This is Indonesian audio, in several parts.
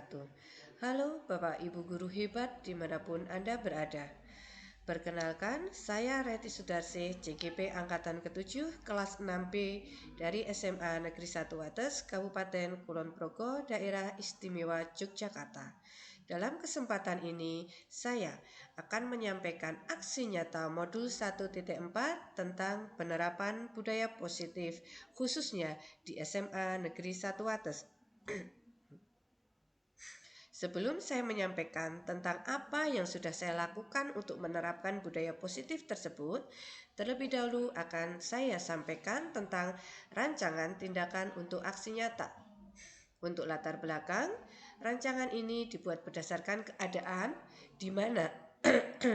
wabarakatuh. Halo Bapak Ibu Guru hebat dimanapun Anda berada. Perkenalkan, saya Reti Sudarsi, CGP Angkatan ke-7, kelas 6B dari SMA Negeri 1 Wates, Kabupaten Kulon Progo, Daerah Istimewa Yogyakarta. Dalam kesempatan ini, saya akan menyampaikan aksi nyata modul 1.4 tentang penerapan budaya positif, khususnya di SMA Negeri 1 Wates. Sebelum saya menyampaikan tentang apa yang sudah saya lakukan untuk menerapkan budaya positif tersebut, terlebih dahulu akan saya sampaikan tentang rancangan tindakan untuk aksi nyata. Untuk latar belakang, rancangan ini dibuat berdasarkan keadaan di mana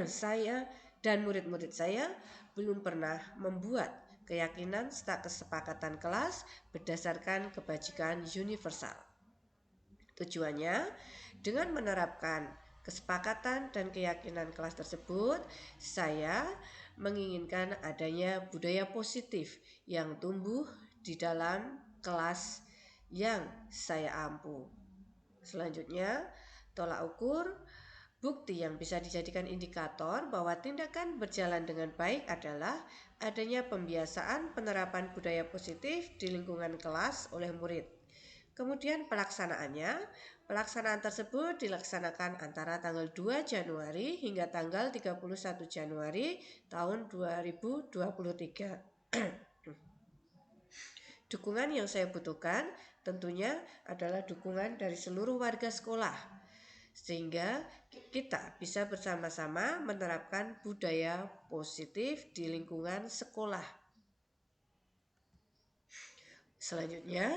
saya dan murid-murid saya belum pernah membuat keyakinan serta kesepakatan kelas berdasarkan kebajikan universal. Tujuannya, dengan menerapkan kesepakatan dan keyakinan kelas tersebut, saya menginginkan adanya budaya positif yang tumbuh di dalam kelas yang saya ampu. Selanjutnya, tolak ukur bukti yang bisa dijadikan indikator bahwa tindakan berjalan dengan baik adalah adanya pembiasaan penerapan budaya positif di lingkungan kelas oleh murid. Kemudian pelaksanaan tersebut dilaksanakan antara tanggal 2 Januari hingga tanggal 31 Januari tahun 2023. Dukungan yang saya butuhkan tentunya adalah dukungan dari seluruh warga sekolah, sehingga kita bisa bersama-sama menerapkan budaya positif di lingkungan sekolah. Selanjutnya,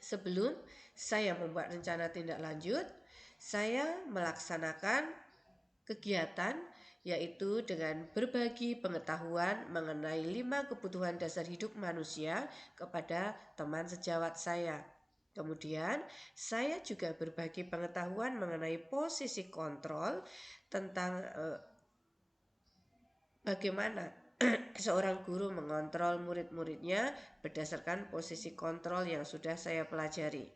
sebelum saya membuat rencana tindak lanjut, saya melaksanakan kegiatan yaitu dengan berbagi pengetahuan mengenai 5 kebutuhan dasar hidup manusia kepada teman sejawat saya. Kemudian saya juga berbagi pengetahuan mengenai posisi kontrol tentang bagaimana seorang guru mengontrol murid-muridnya berdasarkan posisi kontrol yang sudah saya pelajari.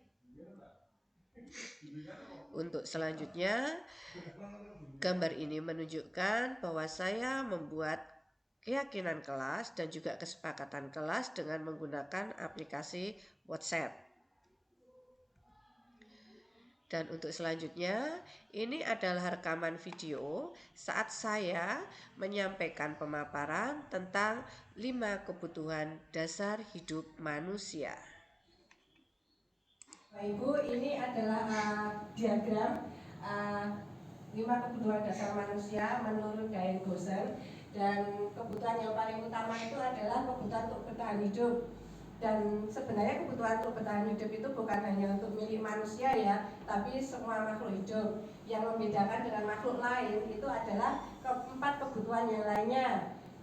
Untuk selanjutnya, gambar ini menunjukkan bahwa saya membuat keyakinan kelas dan juga kesepakatan kelas dengan menggunakan aplikasi WhatsApp. Dan untuk selanjutnya, ini adalah rekaman video saat saya menyampaikan pemaparan tentang 5 kebutuhan dasar hidup manusia. Bapak Ibu, ini adalah diagram 5 kebutuhan dasar manusia menurut Diane Gosel. Dan kebutuhan yang paling utama itu adalah kebutuhan untuk bertahan hidup. Dan sebenarnya kebutuhan untuk bertahan hidup itu bukan hanya untuk milik manusia ya, tapi semua makhluk hidup. Yang membedakan dengan makhluk lain itu adalah keempat kebutuhan yang lainnya.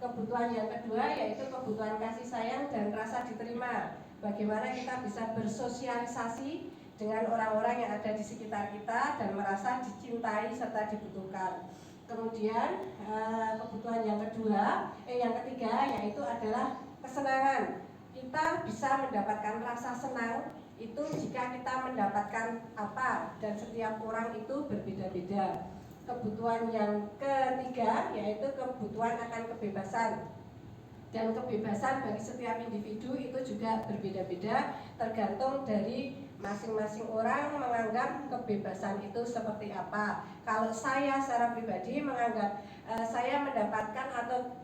Kebutuhan yang kedua yaitu kebutuhan kasih sayang dan rasa diterima. Bagaimana kita bisa bersosialisasi dengan orang-orang yang ada di sekitar kita dan merasa dicintai serta dibutuhkan. Kemudian kebutuhan yang ketiga yaitu adalah kesenangan. Kita bisa mendapatkan rasa senang itu jika kita mendapatkan apa, dan setiap orang itu berbeda-beda. Kebutuhan yang ketiga yaitu kebutuhan akan kebebasan. Dan kebebasan bagi setiap individu itu juga berbeda-beda, tergantung dari masing-masing orang menganggap kebebasan itu seperti apa. Kalau saya secara pribadi menganggap saya mendapatkan atau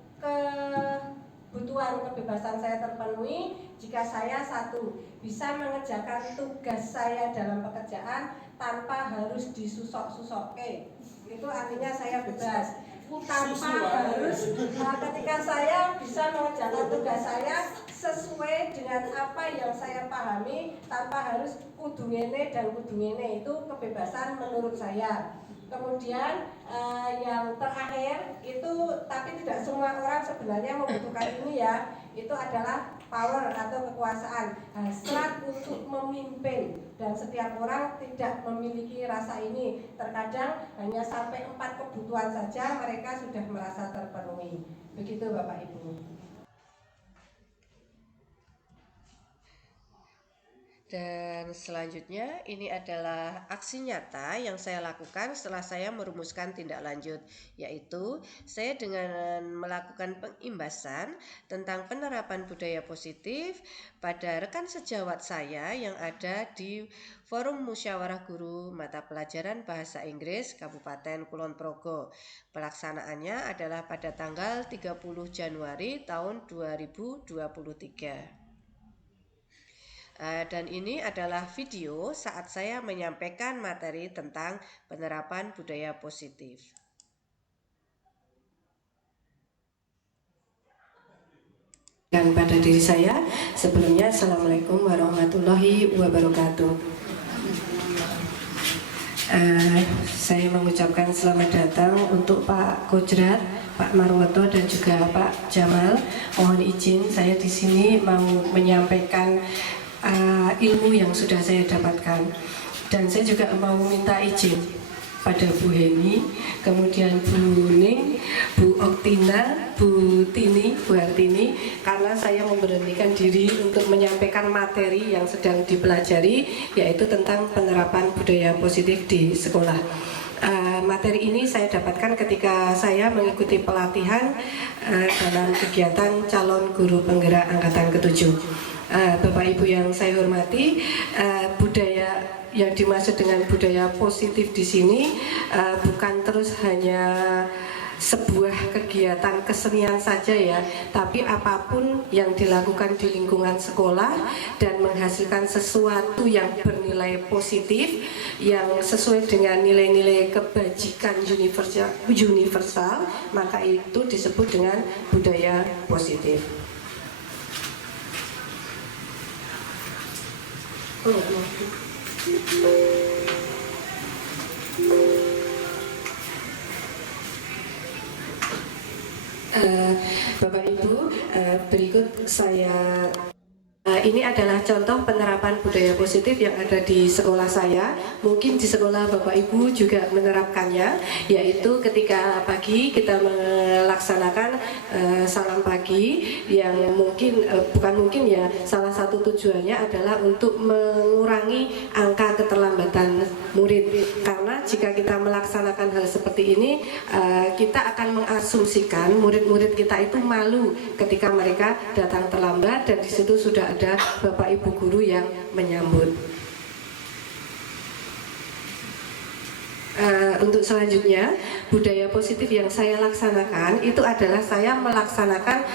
kebutuhan kebebasan saya terpenuhi jika saya satu, bisa mengerjakan tugas saya dalam pekerjaan tanpa harus disusok-susokke. Itu artinya saya bebas. Tanpa harus ketika saya bisa mengerjakan tugas saya sesuai dengan apa yang saya pahami, tanpa harus kudu ngene dan kudu ngene. Itu kebebasan menurut saya. Kemudian yang terakhir itu, tapi tidak semua orang sebenarnya membutuhkan ini ya, itu adalah power atau kekuasaan, hasrat untuk memimpin. Dan setiap orang tidak memiliki rasa ini. Terkadang hanya sampai 4 kebutuhan saja mereka sudah merasa terpenuhi. Begitu Bapak Ibu. Dan selanjutnya ini adalah aksi nyata yang saya lakukan setelah saya merumuskan tindak lanjut, yaitu saya dengan melakukan pengimbasan tentang penerapan budaya positif pada rekan sejawat saya yang ada di Forum Musyawarah Guru Mata Pelajaran Bahasa Inggris Kabupaten Kulon Progo. Pelaksanaannya adalah pada tanggal 30 Januari tahun 2023. Dan ini adalah video saat saya menyampaikan materi tentang penerapan budaya positif. Dan pada diri saya, sebelumnya Assalamualaikum warahmatullahi wabarakatuh. Saya mengucapkan selamat datang untuk Pak Kojrat, Pak Marwoto dan juga Pak Jamal. Mohon izin saya di sini mau menyampaikan ilmu yang sudah saya dapatkan, dan saya juga mau minta izin pada Bu Heni, kemudian Bu Ning, Bu Oktina, Bu Tini, Bu Hartini, karena saya memberanikan diri untuk menyampaikan materi yang sedang dipelajari, yaitu tentang penerapan budaya positif di sekolah. Materi ini saya dapatkan ketika saya mengikuti pelatihan dalam kegiatan calon guru penggerak angkatan ke-7. Bapak Ibu yang saya hormati, budaya yang dimaksud dengan budaya positif di sini bukan terus hanya sebuah kegiatan kesenian saja ya, tapi apapun yang dilakukan di lingkungan sekolah dan menghasilkan sesuatu yang bernilai positif, yang sesuai dengan nilai-nilai kebajikan universal, maka itu disebut dengan budaya positif. Bapak Ibu, berikut saya ini adalah contoh penerapan budaya positif yang ada di sekolah saya. Mungkin di sekolah Bapak Ibu juga menerapkannya, yaitu ketika pagi kita melaksanakan salam pagi yang salah satu tujuannya adalah untuk mengurangi angka keterlambatan murid. Karena jika kita melaksanakan hal seperti ini, kita akan mengasumsikan murid-murid kita itu malu ketika mereka datang terlambat, dan di situ sudah ada Bapak Ibu guru yang menyambut. Untuk selanjutnya, budaya positif yang saya laksanakan itu adalah saya melaksanakan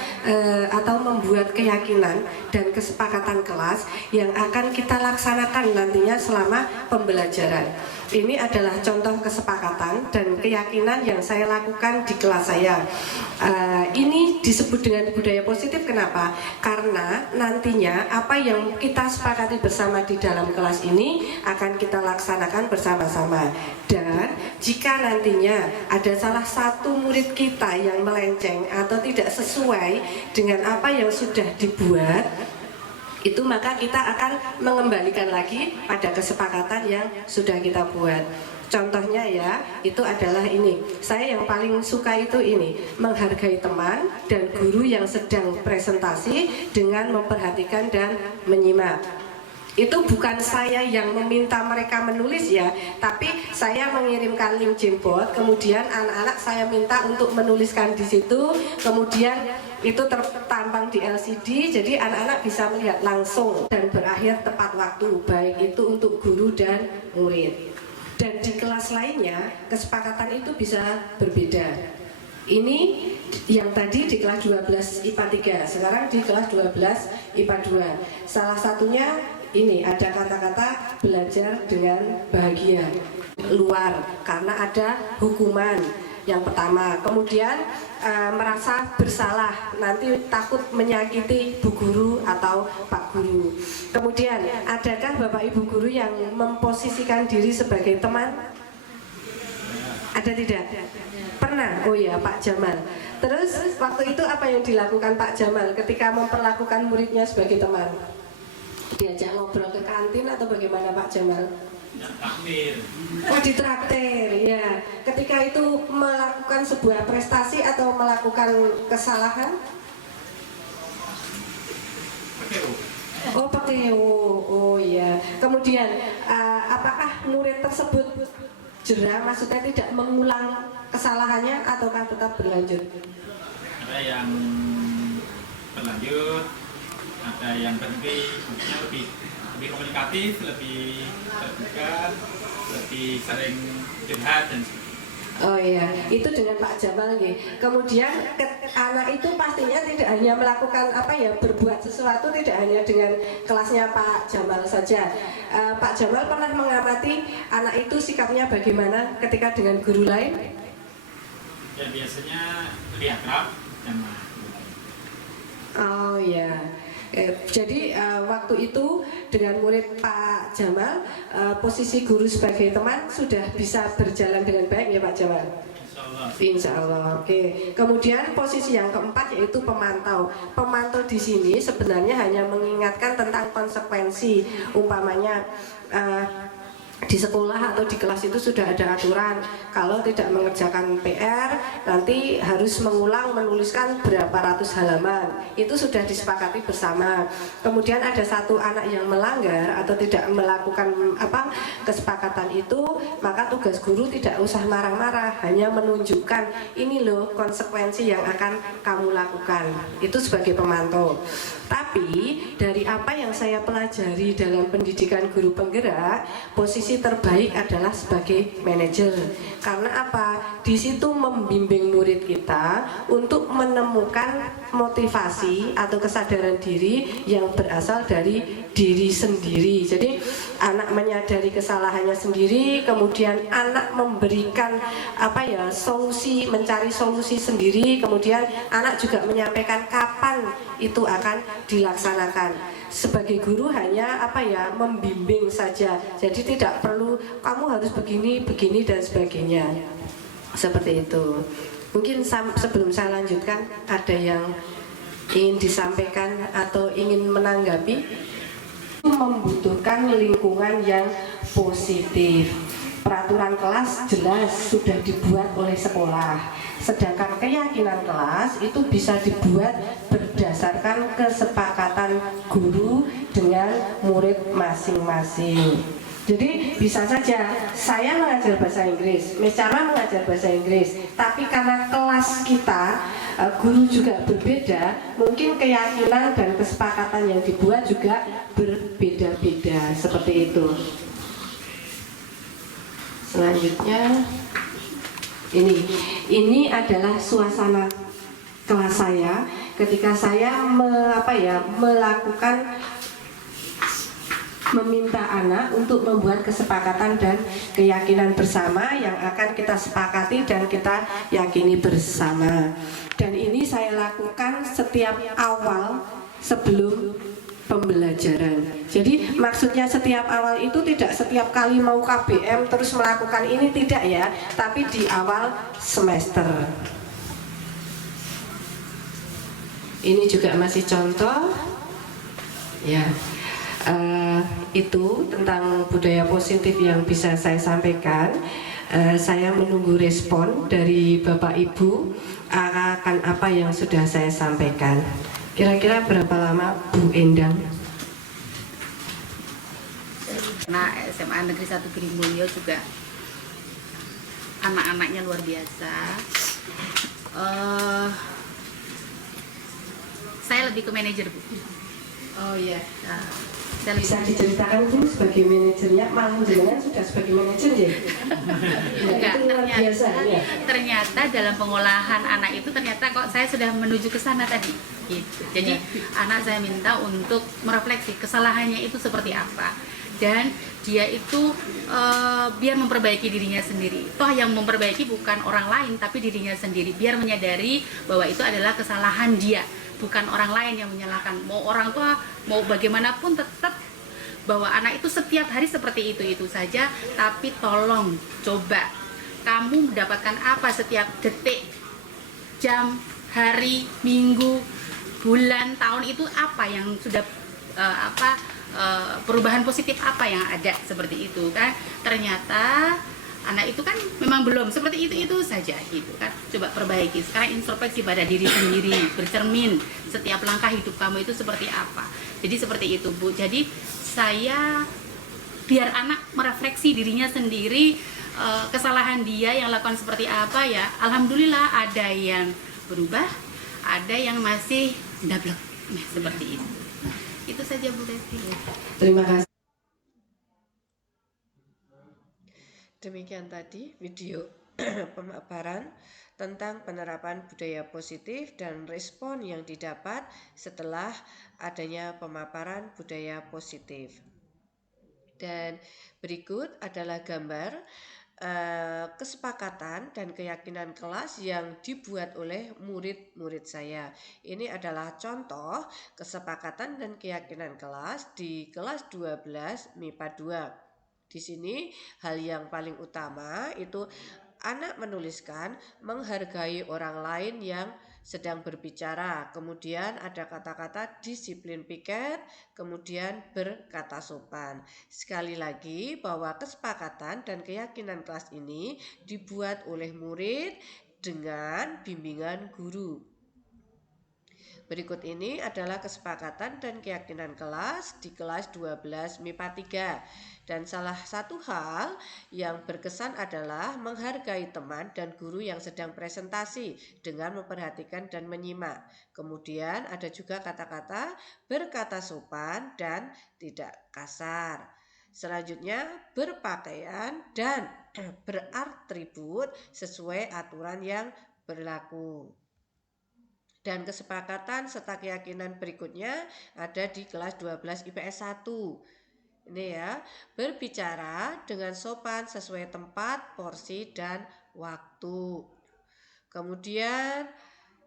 atau membuat keyakinan dan kesepakatan kelas yang akan kita laksanakan nantinya selama pembelajaran. Ini adalah contoh kesepakatan dan keyakinan yang saya lakukan di kelas saya. Ini disebut dengan budaya positif. Kenapa? Karena nantinya apa yang kita sepakati bersama di dalam kelas ini akan kita laksanakan bersama-sama. Dan jika nantinya ada salah satu murid kita yang melenceng atau tidak sesuai dengan apa yang sudah dibuat, itu maka kita akan mengembalikan lagi pada kesepakatan yang sudah kita buat. Contohnya ya, itu adalah ini. Saya yang paling suka itu ini, menghargai teman dan guru yang sedang presentasi dengan memperhatikan dan menyimak. Itu bukan saya yang meminta mereka menulis ya, tapi saya mengirimkan link Jamboard, kemudian anak-anak saya minta untuk menuliskan di situ, kemudian itu tertampang di LCD, jadi anak-anak bisa melihat langsung dan berakhir tepat waktu, baik itu untuk guru dan murid. Dan di kelas lainnya kesepakatan itu bisa berbeda. Ini yang tadi di kelas 12 IPA 3, sekarang di kelas 12 IPA 2. Salah satunya ini ada kata-kata belajar dengan bahagia luar karena ada hukuman yang pertama, kemudian merasa bersalah, nanti takut menyakiti Bu Guru atau Pak Guru. Kemudian adakah Bapak Ibu Guru yang memposisikan diri sebagai teman? Ada tidak? Pernah? Oh ya, Pak Jamal. Terus waktu itu apa yang dilakukan Pak Jamal ketika memperlakukan muridnya sebagai teman? Diajak ngobrol ke kantin atau bagaimana Pak Jamal? Oh, ditraktir ya. Ketika itu melakukan sebuah prestasi atau melakukan kesalahan? Oh pakai oh ya. Kemudian apakah murid tersebut jerah, maksudnya tidak mengulang kesalahannya ataukah tetap berlanjut? Ada yang berlanjut, ada yang berhenti, maksudnya lebih komunikatif, lebih terbuka, lebih sering curhat dan sebagainya. Oh iya, itu dengan Pak Jamal nih. Kemudian anak itu pastinya tidak hanya melakukan berbuat sesuatu tidak hanya dengan kelasnya Pak Jamal saja. Pak Jamal pernah mengamati anak itu sikapnya bagaimana ketika dengan guru lain? Ya biasanya lebih akrab dan Oh iya. Jadi waktu itu dengan murid Pak Jamal, posisi guru sebagai teman sudah bisa berjalan dengan baik ya Pak Jamal? Insya Allah. Oke. Kemudian posisi yang keempat yaitu pemantau. Pemantau di sini sebenarnya hanya mengingatkan tentang konsekuensi. Umpamanya di sekolah atau di kelas itu sudah ada aturan kalau tidak mengerjakan PR nanti harus mengulang menuliskan berapa ratus halaman, itu sudah disepakati bersama. Kemudian ada satu anak yang melanggar atau tidak melakukan kesepakatan itu, maka tugas guru tidak usah marah-marah, hanya menunjukkan ini loh konsekuensi yang akan kamu lakukan. Itu sebagai pemantau. Tapi dari apa yang saya pelajari dalam pendidikan guru penggerak, posisi terbaik adalah sebagai manajer. Karena apa? Di situ membimbing murid kita untuk menemukan motivasi atau kesadaran diri yang berasal dari diri sendiri. Jadi anak menyadari kesalahannya sendiri, kemudian anak memberikan solusi, mencari solusi sendiri, kemudian anak juga menyampaikan kapan itu akan dilaksanakan. Sebagai guru hanya membimbing saja. Jadi tidak perlu kamu harus begini, begini dan sebagainya. Seperti itu. Mungkin sebelum saya lanjutkan ada yang ingin disampaikan atau ingin menanggapi? Membutuhkan lingkungan yang positif. Peraturan kelas jelas sudah dibuat oleh sekolah, sedangkan keyakinan kelas itu bisa dibuat berdasarkan kesepakatan guru dengan murid masing-masing. Jadi bisa saja saya mengajar bahasa Inggris, Miss Charma mengajar bahasa Inggris, tapi karena kelas kita guru juga berbeda, mungkin keyakinan dan kesepakatan yang dibuat juga berbeda-beda, seperti itu. Selanjutnya ini adalah suasana kelas saya ketika saya melakukan meminta anak untuk membuat kesepakatan dan keyakinan bersama yang akan kita sepakati dan kita yakini bersama. Dan ini saya lakukan setiap awal sebelum pembelajaran. Jadi maksudnya setiap awal itu tidak setiap kali mau KBM terus melakukan ini, tidak ya, tapi di awal semester. Ini juga masih contoh ya. Itu tentang budaya positif yang bisa saya sampaikan. Saya menunggu respon dari Bapak Ibu akan apa yang sudah saya sampaikan. Kira-kira berapa lama Bu Endang? Nah, SMA Negeri 1 Girimulyo juga anak-anaknya luar biasa. Saya lebih ke manajer, Bu. Oh iya. Saya Bisa diceritakan Bu sebagai manajernya, malah jenengan sudah sebagai manajer ya? Enggak, itu luar biasa ya. Ternyata dalam pengolahan anak itu ternyata kok saya sudah menuju ke sana tadi. Gitu. Jadi anak saya minta untuk merefleksi kesalahannya itu seperti apa, dan dia itu biar memperbaiki dirinya sendiri. Toh yang memperbaiki bukan orang lain tapi dirinya sendiri, biar menyadari bahwa itu adalah kesalahan dia, bukan orang lain yang menyalahkan. Mau orang tua mau bagaimanapun tetap bahwa anak itu setiap hari seperti itu saja. Tapi tolong coba kamu mendapatkan apa setiap detik, jam, hari, minggu, bulan, tahun itu apa yang sudah perubahan positif apa yang ada, seperti itu kan. Ternyata anak itu kan memang belum seperti itu saja gitu kan. Coba perbaiki sekarang, introspeksi pada diri sendiri, bercermin setiap langkah hidup kamu itu seperti apa. Jadi seperti itu Bu. Jadi saya biar anak merefleksi dirinya sendiri, kesalahan dia yang lakukan seperti apa ya. Alhamdulillah ada yang berubah, ada yang masih dablek. Nah, seperti itu. Itu saja Bu Desi. Terima kasih. Demikian tadi video pemaparan tentang penerapan budaya positif dan respon yang didapat setelah adanya pemaparan budaya positif. Dan berikut adalah gambar kesepakatan dan keyakinan kelas yang dibuat oleh murid-murid saya. Ini adalah contoh kesepakatan dan keyakinan kelas di kelas 12 MIPA 2. Di sini hal yang paling utama itu anak menuliskan menghargai orang lain yang sedang berbicara. Kemudian ada kata-kata disiplin piket, kemudian berkata sopan. Sekali lagi bahwa kesepakatan dan keyakinan kelas ini dibuat oleh murid dengan bimbingan guru. Berikut ini adalah kesepakatan dan keyakinan kelas di kelas 12 MIPA 3. Dan salah satu hal yang berkesan adalah menghargai teman dan guru yang sedang presentasi dengan memperhatikan dan menyimak. Kemudian ada juga kata-kata berkata sopan dan tidak kasar. Selanjutnya berpakaian dan beratribut sesuai aturan yang berlaku. Dan kesepakatan serta keyakinan berikutnya ada di kelas 12 IPS 1. Ini ya, berbicara dengan sopan sesuai tempat, porsi, dan waktu. Kemudian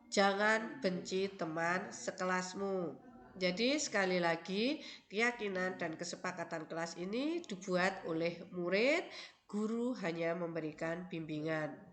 jangan benci teman sekelasmu. Jadi sekali lagi keyakinan dan kesepakatan kelas ini dibuat oleh murid, guru hanya memberikan bimbingan.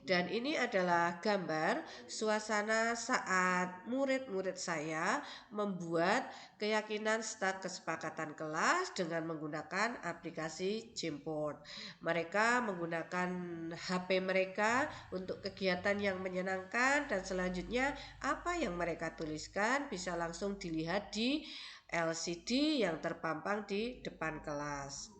Dan ini adalah gambar suasana saat murid-murid saya membuat keyakinan serta kesepakatan kelas dengan menggunakan aplikasi Jamboard. Mereka menggunakan HP mereka untuk kegiatan yang menyenangkan, dan selanjutnya apa yang mereka tuliskan bisa langsung dilihat di LCD yang terpampang di depan kelas.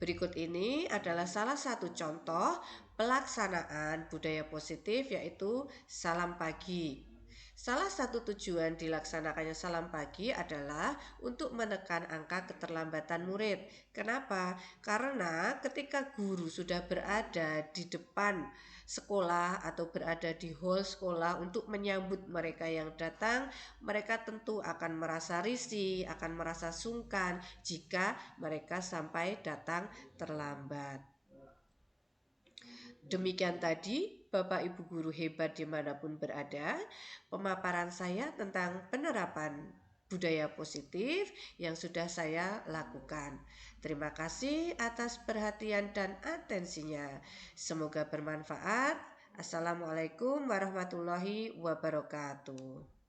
Berikut ini adalah salah satu contoh pelaksanaan budaya positif, yaitu salam pagi. Salah satu tujuan dilaksanakannya salam pagi adalah untuk menekan angka keterlambatan murid. Kenapa? Karena ketika guru sudah berada di depan sekolah atau berada di hall sekolah untuk menyambut mereka yang datang, mereka tentu akan merasa risih, akan merasa sungkan jika mereka sampai datang terlambat. Demikian tadi Bapak Ibu guru hebat dimanapun berada, pemaparan saya tentang penerapan budaya positif yang sudah saya lakukan. Terima kasih atas perhatian dan atensinya. Semoga bermanfaat. Assalamualaikum warahmatullahi wabarakatuh.